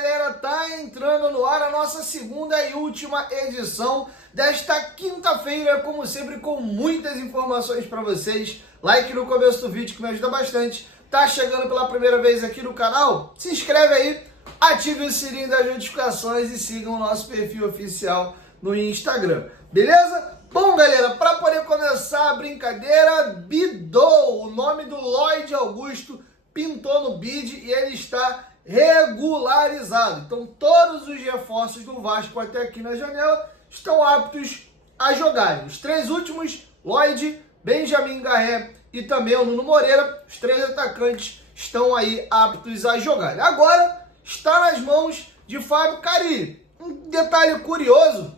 galera, tá entrando no ar a nossa segunda e última edição desta quinta-feira, como sempre, com muitas informações para vocês. Like no começo do vídeo que me ajuda bastante. Tá chegando pela primeira vez aqui no canal? Se inscreve aí, ative o sininho das notificações e sigam o nosso perfil oficial no Instagram, beleza? Bom, galera, para poder começar a brincadeira, bidou, o nome do Lloyd Augusto pintou no bid e ele está regularizado. Então todos os reforços do Vasco até aqui na janela estão aptos a jogarem. Os três últimos, Lloyd, Benjamin Garré e também o Nuno Moreira, os três atacantes estão aí aptos a jogar. Agora está nas mãos de Fábio Carille. Um detalhe curioso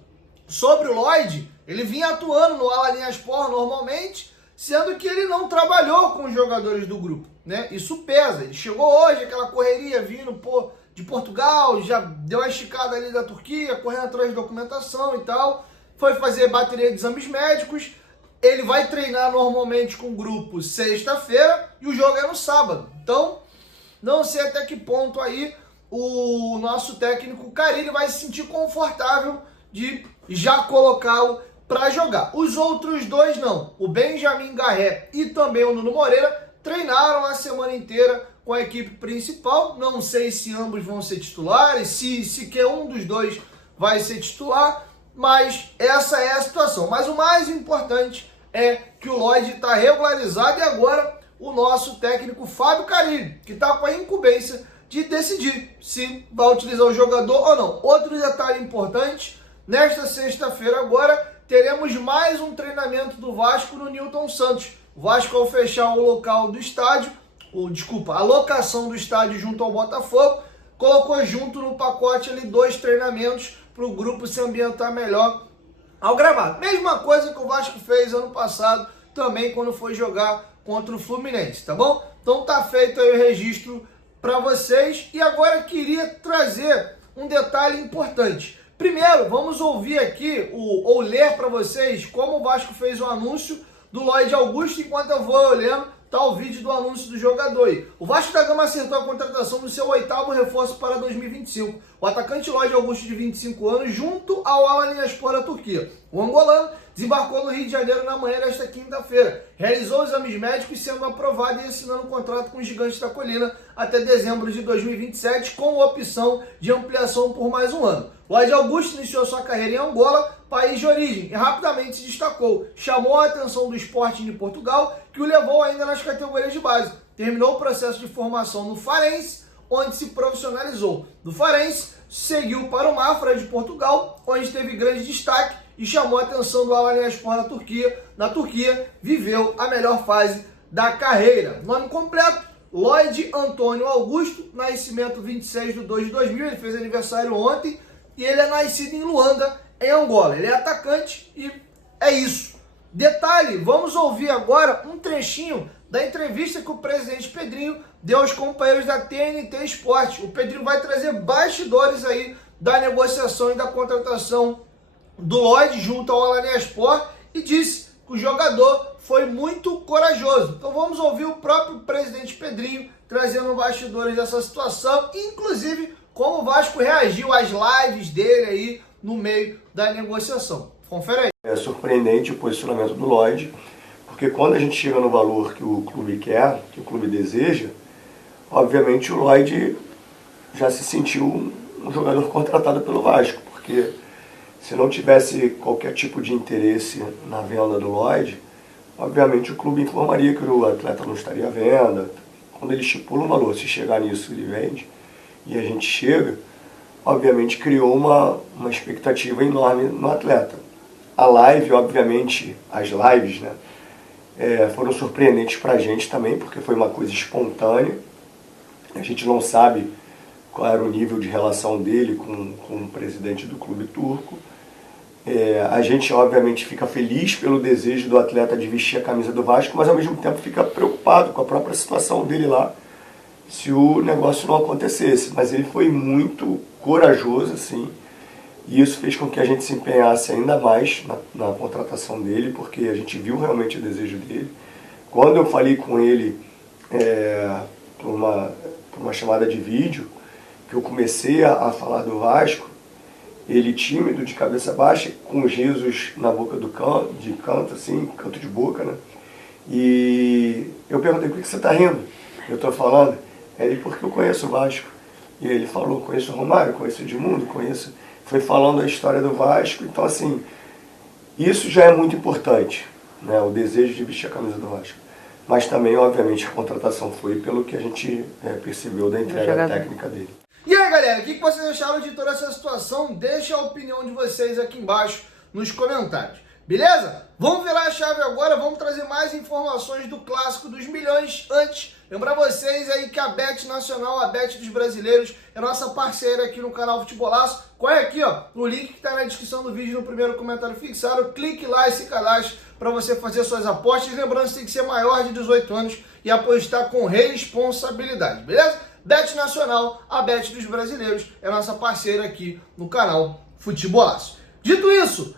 sobre o Lloyd, ele vinha atuando no Alanyaspor normalmente, sendo que ele não trabalhou com os jogadores do grupo, né? Isso pesa. Ele chegou hoje, aquela correria vindo de Portugal, já deu uma esticada ali da Turquia, correndo atrás de documentação e tal, foi fazer bateria de exames médicos. Ele vai treinar normalmente com o grupo sexta-feira e o jogo é no sábado. Então, não sei até que ponto aí o nosso técnico Carille vai se sentir confortável de já colocá-lo para jogar. Os outros dois não. O Benjamin Garré e também o Nuno Moreira treinaram a semana inteira com a equipe principal. Não sei se ambos vão ser titulares, se sequer um dos dois vai ser titular, mas essa é a situação. Mas o mais importante é que o Lloyd está regularizado e agora o nosso técnico Fábio Carille, que está com a incumbência de decidir se vai utilizar o jogador ou não. Outro detalhe importante, nesta sexta-feira agora teremos mais um treinamento do Vasco no Newton Santos. O Vasco, ao fechar o local do estádio, a locação do estádio junto ao Botafogo, colocou junto no pacote ali 2 treinamentos para o grupo se ambientar melhor ao gramado. Mesma coisa que o Vasco fez ano passado, também quando foi jogar contra o Fluminense, tá bom? Então tá feito aí o registro para vocês. E agora queria trazer um detalhe importante. Primeiro, vamos ouvir aqui, ou ler para vocês como o Vasco fez o anúncio do Lloyd Augusto, enquanto eu vou olhando tá o vídeo do anúncio do jogador aí. O Vasco da Gama acertou a contratação do seu 8º reforço para 2025. O atacante Lloyd Augusto, de 25 anos, junto ao Alanyaspor da Turquia. O angolano desembarcou no Rio de Janeiro na manhã desta quinta-feira. Realizou exames médicos, sendo aprovado e assinando um contrato com os Gigantes da Colina até dezembro de 2027, com opção de ampliação por mais um ano. Lloyd Augusto iniciou sua carreira em Angola, país de origem, e rapidamente se destacou. Chamou a atenção do Sporting de Portugal, que o levou ainda nas categorias de base. Terminou o processo de formação no Farense, onde se profissionalizou. Do Farense, seguiu para o Mafra de Portugal, onde teve grande destaque e chamou a atenção do Alanyaspor na Turquia. Na Turquia, viveu a melhor fase da carreira. Nome completo: Lloyd Antônio Augusto, nascimento 26/2/2000, ele fez aniversário ontem, e ele é nascido em Luanda, em Angola. Ele é atacante e é isso. Detalhe, vamos ouvir agora um trechinho da entrevista que o presidente Pedrinho deu aos companheiros da TNT Esporte. O Pedrinho vai trazer bastidores aí da negociação e da contratação do Lloyd junto ao Alanyaspor e disse que o jogador foi muito corajoso. Então vamos ouvir o próprio presidente Pedrinho trazendo bastidores dessa situação, inclusive como o Vasco reagiu às lives dele aí no meio da negociação. Confere aí. É surpreendente o posicionamento do Lloyd, porque quando a gente chega no valor que o clube quer, que o clube deseja, obviamente o Lloyd já se sentiu um jogador contratado pelo Vasco, porque se não tivesse qualquer tipo de interesse na venda do Lloyd, obviamente o clube informaria que o atleta não estaria à venda. Quando ele estipula um valor, se chegar nisso ele vende, e a gente chega, obviamente criou uma expectativa enorme no atleta. A live, obviamente, as lives, né, foram surpreendentes para a gente também, porque foi uma coisa espontânea. A gente não sabe qual era o nível de relação dele com o presidente do clube turco. A gente, obviamente, fica feliz pelo desejo do atleta de vestir a camisa do Vasco, mas ao mesmo tempo fica preocupado com a própria situação dele lá, se o negócio não acontecesse. Mas ele foi muito corajoso, assim, e isso fez com que a gente se empenhasse ainda mais na contratação dele, porque a gente viu realmente o desejo dele. Quando eu falei com ele por uma chamada de vídeo, que eu comecei a falar do Vasco, ele tímido, de cabeça baixa, com os risos na boca de canto, assim, canto de boca, né? E eu perguntei, por que você está rindo? Eu estou falando. Ele, porque eu conheço o Vasco. E ele falou, conheço o Romário, conheço o Edmundo, conheço... Foi falando a história do Vasco. Então, assim, isso já é muito importante, né? O desejo de vestir a camisa do Vasco. Mas também, obviamente, a contratação foi pelo que a gente percebeu da entrega técnica dele. E aí, galera, o que vocês acharam de toda essa situação? Deixa a opinião de vocês aqui embaixo nos comentários, beleza? Vamos virar a chave agora, vamos trazer mais informações do Clássico dos Milhões. Antes, lembrar vocês aí que a Bet Nacional, a Bet dos Brasileiros, é nossa parceira aqui no canal Futebolaço. Corre aqui, ó, no link que está na descrição do vídeo, no primeiro comentário fixado. Clique lá e se cadastre para você fazer suas apostas. Lembrando que tem que ser maior de 18 anos e apostar com responsabilidade, beleza? Bet Nacional, a Bet dos Brasileiros, é nossa parceira aqui no canal Futebolaço. Dito isso,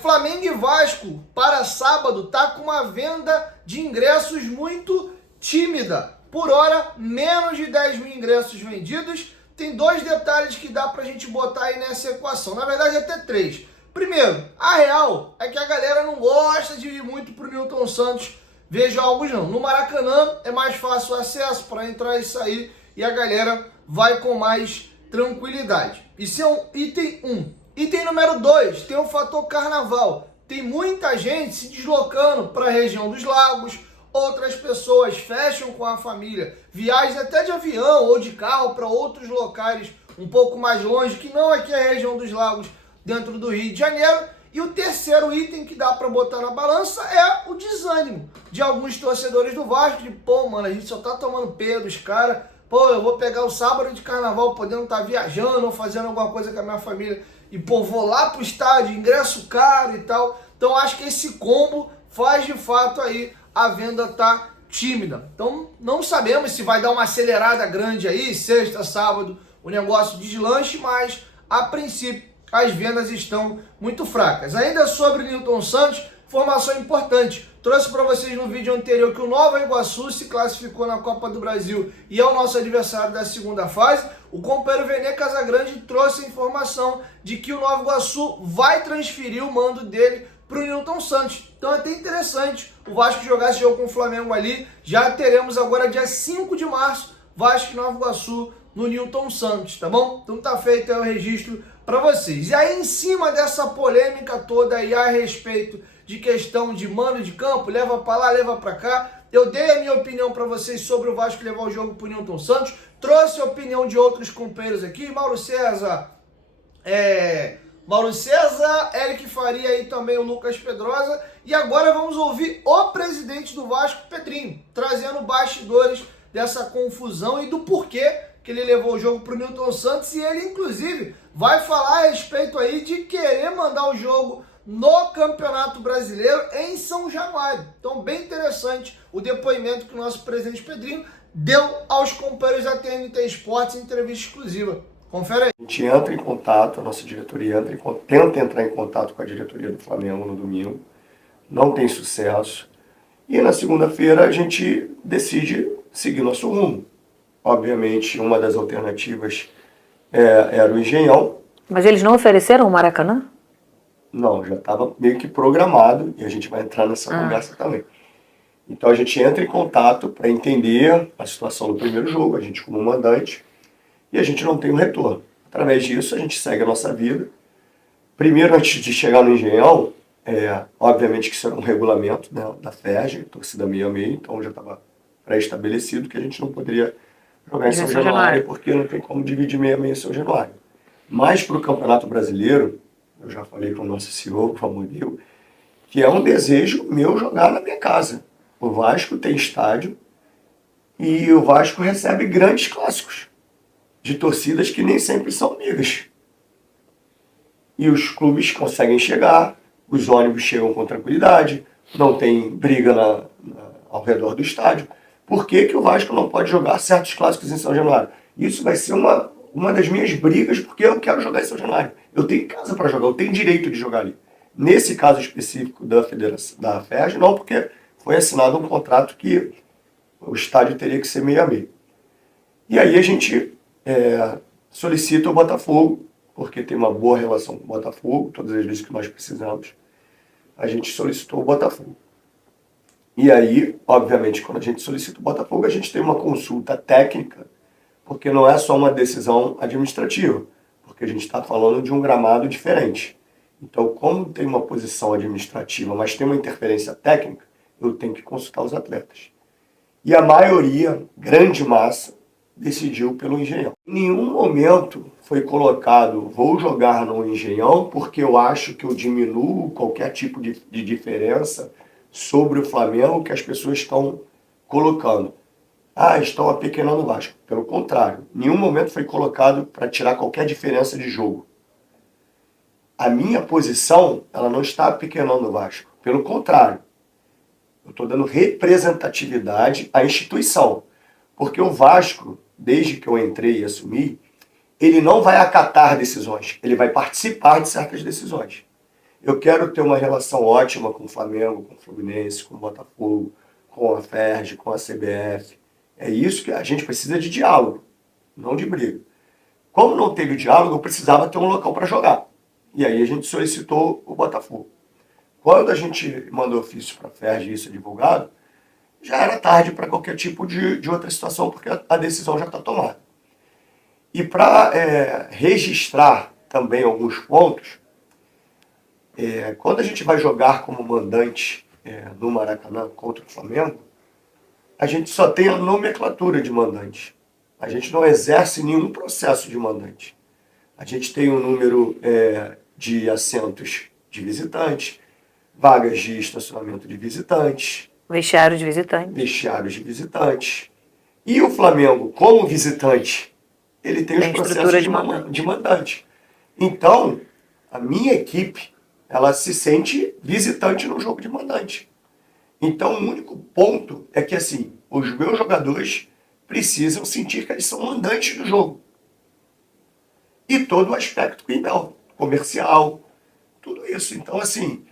Flamengo e Vasco para sábado tá com uma venda de ingressos muito tímida. Por hora, menos de 10 mil ingressos vendidos. Tem dois detalhes que dá pra gente botar aí nessa equação. Na verdade, até três. Primeiro, a real é que a galera não gosta de ir muito pro Newton Santos ver jogos não. No Maracanã é mais fácil o acesso para entrar e sair e a galera vai com mais tranquilidade. Isso é um item 1. Item número 2, tem o fator carnaval. Tem muita gente se deslocando para a região dos lagos, outras pessoas fecham com a família, viagens até de avião ou de carro para outros locais um pouco mais longe, que não aqui é a região dos lagos, dentro do Rio de Janeiro. E o terceiro item que dá para botar na balança é o desânimo de alguns torcedores do Vasco, de pô, mano, a gente só tá tomando pé dos caras, pô, eu vou pegar o sábado de carnaval podendo estar viajando ou fazendo alguma coisa com a minha família e pô, vou lá pro estádio, ingresso caro e tal. Então acho que esse combo faz de fato aí a venda tá tímida. Então não sabemos se vai dar uma acelerada grande aí, sexta, sábado, o negócio deslanche, mas a princípio as vendas estão muito fracas. Ainda sobre o Newton Santos, informação importante. Trouxe para vocês no vídeo anterior que o Nova Iguaçu se classificou na Copa do Brasil e é o nosso adversário da segunda fase. O companheiro Vene Casagrande trouxe a informação de que o Nova Iguaçu vai transferir o mando dele para o Newton Santos. Então é até interessante o Vasco jogar esse jogo com o Flamengo ali. Já teremos agora dia 5 de março, Vasco e Nova Iguaçu no Newton Santos, tá bom? Então tá feito aí o registro para vocês. E aí em cima dessa polêmica toda aí a respeito de questão de mando de campo, leva para lá, leva para cá, eu dei a minha opinião para vocês sobre o Vasco levar o jogo para o Newton Santos, trouxe a opinião de outros companheiros aqui, Mauro César, Eric Faria e também o Lucas Pedrosa, e agora vamos ouvir o presidente do Vasco, Pedrinho, trazendo bastidores dessa confusão e do porquê que ele levou o jogo para o Newton Santos, e ele inclusive vai falar a respeito aí de querer mandar o jogo no Campeonato Brasileiro em São Januário. Então bem interessante o depoimento que o nosso presidente Pedrinho deu aos companheiros da TNT Esportes em entrevista exclusiva. Confere aí. A gente entra em contato, a nossa diretoria tenta entrar em contato com a diretoria do Flamengo no domingo, não tem sucesso, e na segunda-feira a gente decide seguir nosso rumo. Obviamente, uma das alternativas era o Engenhão. Mas eles não ofereceram o Maracanã? Não, já estava meio que programado e a gente vai entrar nessa conversa também. Então a gente entra em contato para entender a situação do primeiro jogo, a gente como mandante, e a gente não tem um retorno. Através disso a gente segue a nossa vida. Primeiro, antes de chegar no Engenhão, obviamente que isso era um regulamento, né, da FERJ, torcida 66, então já estava pré-estabelecido que a gente não poderia jogar em São Januário, porque não tem como dividir 66 em São Januário. Mas para o Campeonato Brasileiro, eu já falei com o nosso CEO, com o Amodeu, que é um desejo meu jogar na minha casa. O Vasco tem estádio e o Vasco recebe grandes clássicos de torcidas que nem sempre são amigas. E os clubes conseguem chegar, os ônibus chegam com tranquilidade, não tem briga ao redor do estádio. Por que que o Vasco não pode jogar certos clássicos em São Januário? Isso vai ser uma das minhas brigas, porque eu quero jogar em São Januário. Eu tenho casa para jogar, eu tenho direito de jogar ali. Nesse caso específico da FERJ, não, porque foi assinado um contrato que o estádio teria que ser meio a meio. E aí a gente solicita o Botafogo, porque tem uma boa relação com o Botafogo, todas as vezes que nós precisamos, a gente solicitou o Botafogo. E aí, obviamente, quando a gente solicita o Botafogo, a gente tem uma consulta técnica, porque não é só uma decisão administrativa, porque a gente está falando de um gramado diferente. Então, como tem uma posição administrativa, mas tem uma interferência técnica, eu tenho que consultar os atletas. E a maioria, grande massa, decidiu pelo Engenhão. Em nenhum momento foi colocado, vou jogar no Engenhão porque eu acho que eu diminuo qualquer tipo de diferença sobre o Flamengo que as pessoas estão colocando. Estão apequenando o Vasco. Pelo contrário, em nenhum momento foi colocado para tirar qualquer diferença de jogo. A minha posição, ela não está apequenando o Vasco. Pelo contrário, eu estou dando representatividade à instituição. Porque o Vasco, desde que eu entrei e assumi, ele não vai acatar decisões, ele vai participar de certas decisões. Eu quero ter uma relação ótima com o Flamengo, com o Fluminense, com o Botafogo, com a FERJ, com a CBF. É isso que a gente precisa de diálogo, não de briga. Como não teve diálogo, eu precisava ter um local para jogar. E aí a gente solicitou o Botafogo. Quando a gente mandou ofício para a FERJ e isso é divulgado, já era tarde para qualquer tipo de outra situação, porque a decisão já está tomada. E para registrar também alguns pontos, quando a gente vai jogar como mandante no Maracanã contra o Flamengo, a gente só tem a nomenclatura de mandante. A gente não exerce nenhum processo de mandante. A gente tem um número de assentos de visitantes, vagas de estacionamento de visitantes, Vestiário de visitante. vestiários de visitantes. E o Flamengo, como visitante, ele tem os processos de mandante. Então, a minha equipe, ela se sente visitante no jogo de mandante. Então, o único ponto é que, assim, os meus jogadores precisam sentir que eles são mandantes do jogo. E todo o aspecto comercial, tudo isso. Então, assim,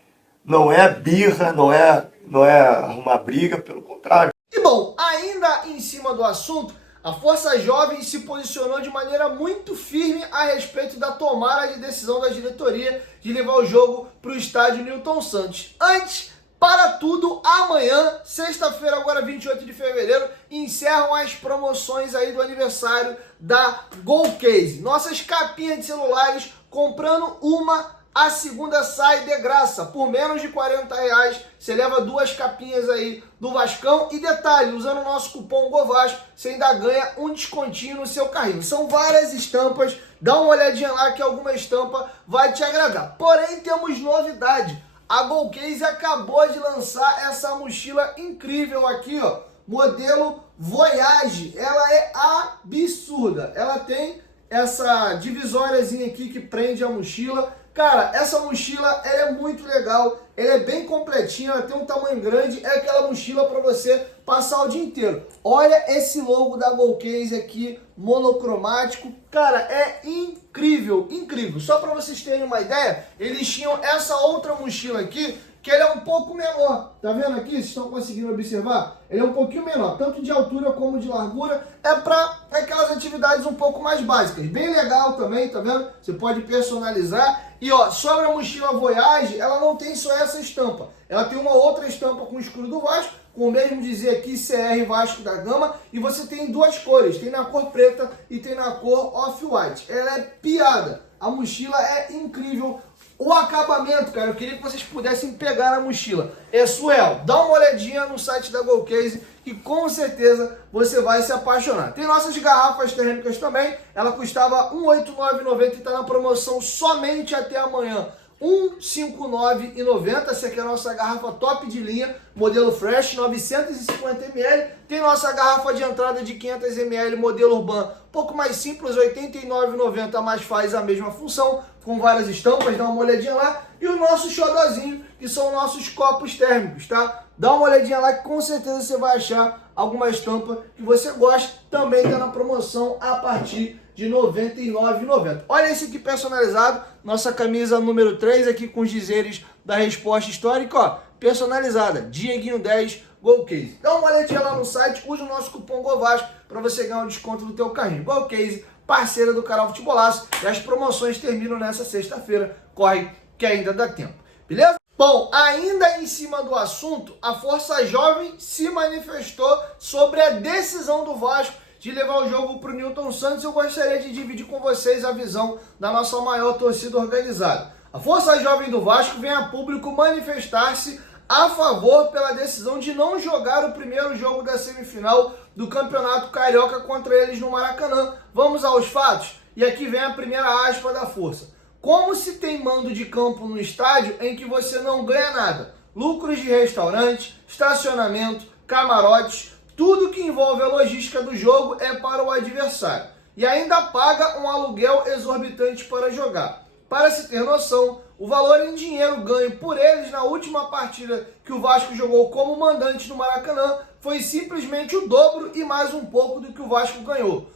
não é birra, não é arrumar briga, pelo contrário. E bom, ainda em cima do assunto, a Força Jovem se posicionou de maneira muito firme a respeito da tomada de decisão da diretoria de levar o jogo para o estádio Newton Santos. Antes, para tudo, amanhã, sexta-feira, agora 28 de fevereiro, encerram as promoções aí do aniversário da Golcase. Nossas capinhas de celulares, comprando uma, a segunda sai de graça. Por menos de R$40, você leva 2 capinhas aí do Vascão. E detalhe, usando o nosso cupom GOVASCO, você ainda ganha um descontinho no seu carrinho. São várias estampas, dá uma olhadinha lá que alguma estampa vai te agradar. Porém, temos novidade. A Golcase acabou de lançar essa mochila incrível aqui, ó, modelo Voyage. Ela é absurda. Ela tem essa divisóriazinha aqui que prende a mochila. Cara, essa mochila ela é muito legal, ela é bem completinha, ela tem um tamanho grande, é aquela mochila para você passar o dia inteiro. Olha esse logo da Golcase aqui, monocromático, cara, é incrível, incrível. Só para vocês terem uma ideia, eles tinham essa outra mochila aqui, que ele é um pouco menor, tá vendo aqui? Vocês estão conseguindo observar? Ele é um pouquinho menor, tanto de altura como de largura, é para aquelas atividades um pouco mais básicas. Bem legal também, tá vendo? Você pode personalizar. E ó, sobre a mochila Voyage, ela não tem só essa estampa, ela tem uma outra estampa com o escudo do Vasco, com o mesmo dizer aqui, CR Vasco da Gama, e você tem 2 cores, tem na cor preta e tem na cor off-white. Ela é piada, a mochila é incrível. O acabamento, cara, eu queria que vocês pudessem pegar na mochila. É surreal. Dá uma olhadinha no site da Golcase que com certeza você vai se apaixonar. Tem nossas garrafas térmicas também. Ela custava R$ 189,90 e está na promoção somente até amanhã. R$ 159,90. Essa aqui é a nossa garrafa top de linha, modelo Fresh, 950 ml. Tem nossa garrafa de entrada de 500 ml, modelo Urban, um pouco mais simples, R$ 89,90, mas faz a mesma função, com várias estampas, dá uma olhadinha lá. E o nosso xodozinho, que são nossos copos térmicos, tá? Dá uma olhadinha lá que com certeza você vai achar alguma estampa que você gosta. Também está na promoção a partir de R$ 99,90. Olha esse aqui personalizado, nossa camisa número 3 aqui com os dizeres da resposta histórica, ó, personalizada, Dieguinho 10 Golcase. Dá uma olhadinha lá no site, use o nosso cupom GOVASCO para você ganhar um desconto no teu carrinho. Golcase, parceira do canal Futebolaço. E as promoções terminam nessa sexta-feira. Corre que ainda dá tempo, beleza? Bom, ainda em cima do assunto, a Força Jovem se manifestou sobre a decisão do Vasco de levar o jogo para o Newton Santos. Eu gostaria de dividir com vocês a visão da nossa maior torcida organizada. A Força Jovem do Vasco vem a público manifestar-se a favor pela decisão de não jogar o primeiro jogo da semifinal do Campeonato Carioca contra eles no Maracanã. Vamos aos fatos? E aqui vem a primeira aspa da Força. Como se tem mando de campo no estádio em que você não ganha nada? Lucros de restaurante, estacionamento, camarotes, tudo que envolve a logística do jogo é para o adversário. E ainda paga um aluguel exorbitante para jogar. Para se ter noção, o valor em dinheiro ganho por eles na última partida que o Vasco jogou como mandante no Maracanã foi simplesmente o dobro e mais um pouco do que o Vasco ganhou.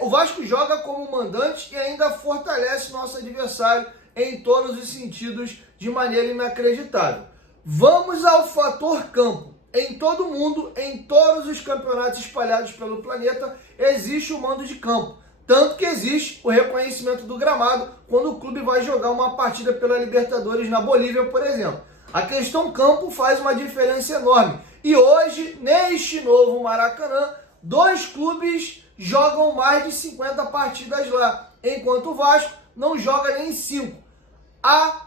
O Vasco joga como mandante e ainda fortalece nosso adversário em todos os sentidos de maneira inacreditável. Vamos ao fator campo. Em todo mundo, em todos os campeonatos espalhados pelo planeta, existe o mando de campo. Tanto que existe o reconhecimento do gramado quando o clube vai jogar uma partida pela Libertadores na Bolívia, por exemplo. A questão campo faz uma diferença enorme. E hoje, neste novo Maracanã, 2 clubes jogam mais de 50 partidas lá, enquanto o Vasco não joga nem 5.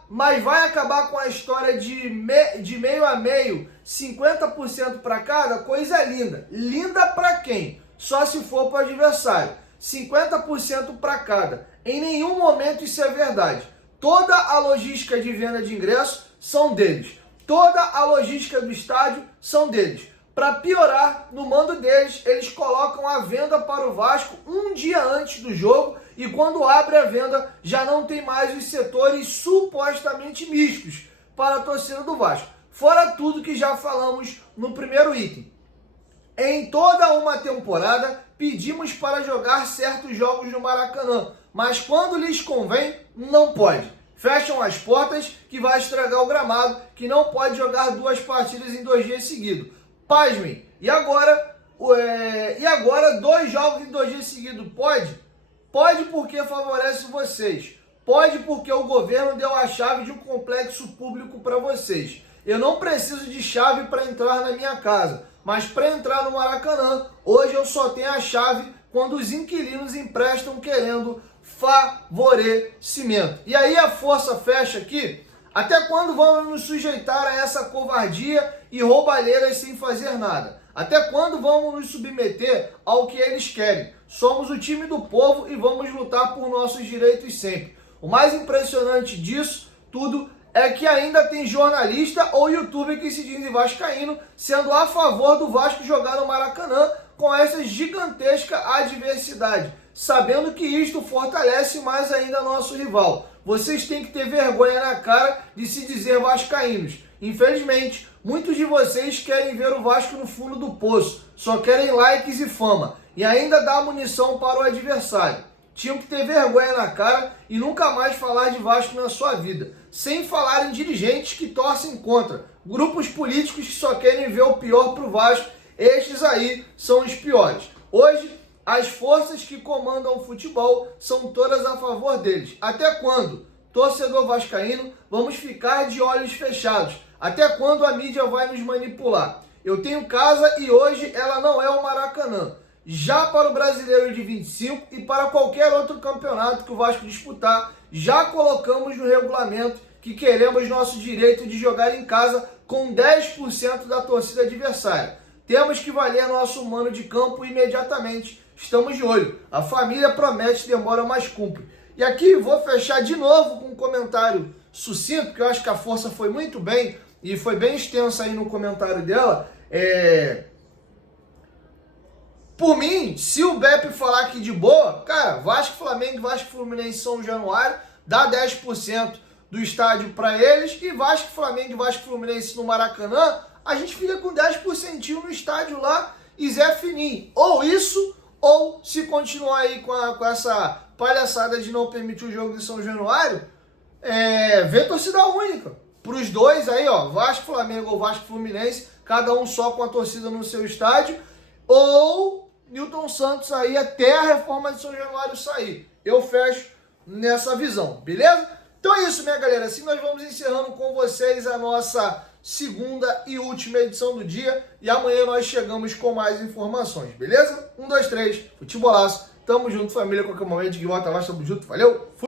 Mas vai acabar com a história de meio a meio, 50% para cada, coisa linda. Linda para quem? Só se for para o adversário. 50% para cada. Em nenhum momento isso é verdade. Toda a logística de venda de ingressos são deles. Toda a logística do estádio são deles. Para piorar, no mando deles, eles colocam a venda para o Vasco um dia antes do jogo e quando abre a venda já não tem mais os setores supostamente mistos para a torcida do Vasco. Fora tudo que já falamos no primeiro item. Em toda uma temporada, pedimos para jogar certos jogos no Maracanã, mas quando lhes convém, não pode. Fecham as portas que vai estragar o gramado, que não pode jogar 2 partidas em 2 dias seguidos. Pasmem, e agora 2 jogos em 2 dias seguidos pode? Pode porque favorece vocês. Pode porque o governo deu a chave de um complexo público para vocês. Eu não preciso de chave para entrar na minha casa, mas para entrar no Maracanã, hoje eu só tenho a chave quando os inquilinos emprestam querendo favorecimento. E aí a força fecha aqui. Até quando vamos nos sujeitar a essa covardia e roubalheiras sem fazer nada? Até quando vamos nos submeter ao que eles querem? Somos o time do povo e vamos lutar por nossos direitos sempre. O mais impressionante disso tudo é que ainda tem jornalista ou youtuber que se dizem vascaíno sendo a favor do Vasco jogar no Maracanã com essa gigantesca adversidade, sabendo que isto fortalece mais ainda nosso rival. Vocês têm que ter vergonha na cara de se dizer vascaínos. Infelizmente, muitos de vocês querem ver o Vasco no fundo do poço, só querem likes e fama, e ainda dá munição para o adversário. Tinham que ter vergonha na cara e nunca mais falar de Vasco na sua vida. Sem falar em dirigentes que torcem contra, grupos políticos que só querem ver o pior para o Vasco. Estes aí são os piores. Hoje, as forças que comandam o futebol são todas a favor deles. Até quando, torcedor vascaíno, vamos ficar de olhos fechados? Até quando a mídia vai nos manipular? Eu tenho casa e hoje ela não é o Maracanã. Já para o Brasileiro de 25 e para qualquer outro campeonato que o Vasco disputar, já colocamos no regulamento que queremos nosso direito de jogar em casa com 10% da torcida adversária. Temos que valer nosso mano de campo imediatamente. Estamos de olho. A família promete, demora, mas cumpre. E aqui vou fechar de novo com um comentário sucinto, porque eu acho que a força foi muito bem e foi bem extensa aí no comentário dela. Por mim, se o Beppe falar aqui de boa, cara, Vasco, Flamengo, Vasco, Fluminense, São Januário, dá 10% do estádio para eles, e Vasco, Flamengo, Vasco, Fluminense no Maracanã, a gente fica com 10% no estádio lá e Zé Fininho. Ou isso, ou se continuar aí com essa palhaçada de não permitir o jogo de São Januário, vê torcida única. Para os dois aí, ó, Vasco, Flamengo ou Vasco, Fluminense, cada um só com a torcida no seu estádio, ou Newton Santos aí até a reforma de São Januário sair. Eu fecho nessa visão, beleza? Então é isso, minha galera. Assim nós vamos encerrando com vocês a nossa segunda e última edição do dia. E amanhã nós chegamos com mais informações, beleza? 1, 2, 3, futebolaço. Tamo junto, família. Qualquer momento que volta lá, tamo junto. Valeu! Fui.